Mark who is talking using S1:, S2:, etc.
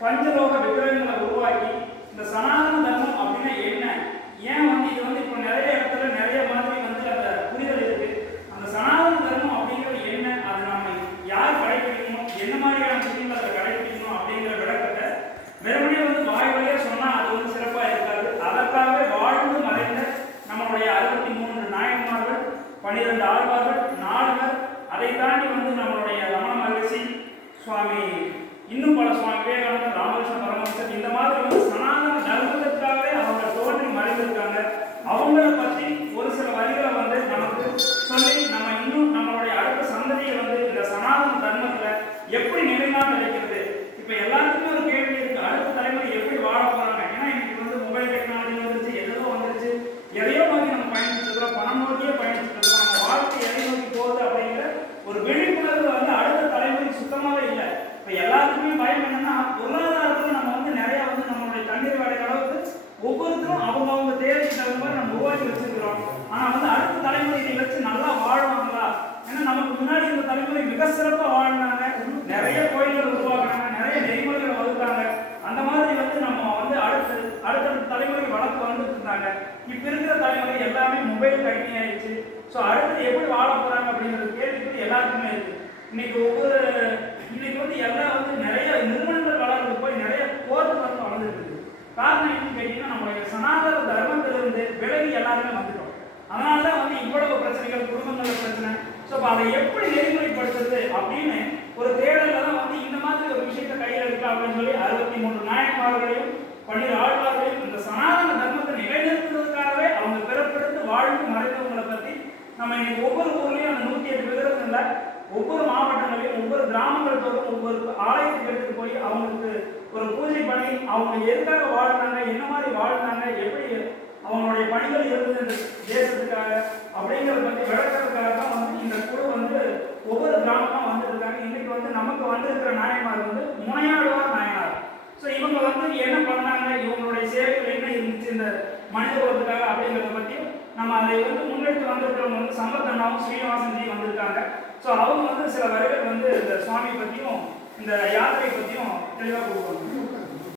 S1: பஞ்சலோக விக்கிரகங்களை உருவாக்கி இந்த சனாதன தர்மம் அப்படின்னா என்ன? ஏன் வந்து இது வந்து இப்போ நிறைய இடத்துல நிறைய மாதிரி வந்து அந்த புரிதல் இருக்கு? அந்த சனாதன தர்மம் அப்படிங்கிறது என்ன? அது நாம யார் கடைபிடிக்கணும் என்ன மாதிரியான விஷயங்கள் அதை கடைபிடிக்கணும் அப்படிங்கிற விளக்கத்தை வெறுமனே வந்து வாய் வழியாக சொன்னால் அது வந்து சிறப்பாக இருக்காது. அதற்காகவே வாழ்ந்து மறைந்த நம்மளுடைய அறுபத்தி மூன்று நாயன்மார்கள் பன்னிரெண்டு ஆழ்வார்கள் நாடுகள் அதை தாண்டி வந்து நம்மளுடைய ரமண மகரிஷி சுவாமி இன்னும் பல சுவாமி விவேகானந்தர் ராமகிருஷ்ண பரமஹம்சர் இந்த மாதிரி வந்து சனாதன தர்மத்திற்காகவே அவங்க தோன்றி மறைந்திருக்காங்க அவங்கள பற்றி ஒரு சில வரிகளை வந்து நமக்கு சொல்லி நம்ம இன்னும் நம்மளுடைய அடுத்த சந்ததியை வந்து இந்த சனாதன தர்மத்துல எப்படி நிலைநாட்ட வைக்கிறது? இப்ப எல்லாத்துக்குமே ஒரு கேள்வி இருக்கு. அடுத்த தலைமுறை எப்படி வாழ போறாங்க? ஏன்னா இன்னைக்கு வந்து மொபைல் டெக்னாலஜி வந்துருச்சு எதோ வந்துருச்சு. எதையோ நோக்கி நம்ம பயணிச்சுட்டு இருக்கிறோம். பணம் நோக்கியே பயணிச்சுட்டு இருக்கிறோம். நம்ம வாழ்க்கை எதை நோக்கி போகுது அப்படிங்கிற ஒரு விழிப்புணர்வு வந்து அடுத்த தலைமுறைக்கு சுத்தமாவே இல்லை. இப்ப எல்லாத்துக்குமே பயம் என்னன்னா பொருளாதாரத்துல நம்ம வந்து நிறைய வந்து நம்மளுடைய தண்ணீர் வேலை அளவுக்கு ஒவ்வொருத்தரும் அவங்கவுங்க தேவை தேவைக்கு தகுந்த மாதிரி நம்ம உருவாக்கி வச்சிருக்கிறோம் ஆனா வந்து அடுத்த தலைமுறை இதை வச்சு நல்லா வாழ்வாங்களா ஏன்னா தான் இந்த தலைமுறை மிக சிறப்பாக வாழ்ந்தாங்க. நிறைய கோயில்கள் உருவாக்குனாங்க நிறைய நெறிமுறைகளை வகுத்தாங்க அந்த மாதிரி வந்து நம்ம வந்து அடுத்து அடுத்தடுத்த தலைமுறை வளர்த்து வந்துட்டு இருந்தாங்க. இப்ப இருக்கிற தலைமுறை எல்லாமே மொபைல் கடினி ஆயிடுச்சு. ஸோ அடுத்து எப்படி வாழ போறாங்க அப்படிங்கிறது கேள்விக்குறி எல்லாருக்குமே இருக்கு. இன்னைக்கு ஒவ்வொரு இன்னைக்கு வந்து எல்லாம் வந்து நிறைய நிறுவனங்கள் வளர்ந்து போய் நிறைய போர் வந்து வளர்ந்துருக்கு காரணம் என்னன்னு கேட்டீங்கன்னா நம்மளுடைய சனாதன தர்மத்திலிருந்து விலகி எல்லாருமே வந்துட்டோம். அதனால தான் வந்து இவ்வளவு பிரச்சனைகள் குடும்பங்கள் பிரச்சனை ஸோ அதை எப்படி நெறிமுறைப்படுத்துறது அப்படின்னு ஒரு தேடல்ல தான் வந்து இந்த மாதிரி ஒரு விஷயத்தை கையில் எடுக்கலாம் அப்படின்னு சொல்லி அறுபத்தி மூன்று நாயன்மார்களையும் பன்னிரு ஆழ்வார்களையும் இந்த சனாதன தர்மத்தை நிலைநிறுத்துவதற்காகவே அவங்க பிறப்பெடுத்து வாழ்ந்து மறைந்தவங்களை பற்றி நம்ம இன்னைக்கு ஒவ்வொரு ஊர்லேயும் அந்த நூத்தி எட்டு விகிதத்துல ஒவ்வொரு மாவட்டங்களையும் ஒவ்வொரு கிராமங்கள் தோறும் ஒவ்வொரு ஆலயத்துக்கு எடுத்துட்டு போய் அவங்களுக்கு ஒரு பூஜை பண்ணி அவங்க எதுக்காக வாழ்றாங்க என்ன மாதிரி வாழ்ந்தாங்க எப்படி அவங்களுடைய பணிகள் இருந்தது இந்த தேசத்துக்காக அப்படிங்கிறத பத்தி விளக்கறதுக்காக தான் வந்து இந்த குழு வந்து ஒவ்வொரு கிராமமா வந்துருக்காங்க இன்னைக்கு வந்து நமக்கு வந்திருக்கிற நாயன்மார் வந்து முனையாடுவார் நாயனார் ஸோ இவங்க வந்து என்ன பண்ணாங்க இவங்களுடைய சேவைகள் என்ன இருந்துச்சு இந்த மனித அப்படிங்கிறத பற்றியும் நம்ம அதை வந்து முன்னெடுத்து வந்திருக்கிறவங்க வந்து சம்பத்தண்ணாவும் ஸ்ரீனிவாசன்ஜி வந்திருக்காங்க. ஸோ அவங்க வந்து சில வரைகள் வந்து இந்த சுவாமி பற்றியும் இந்த யாத்திரை பற்றியும்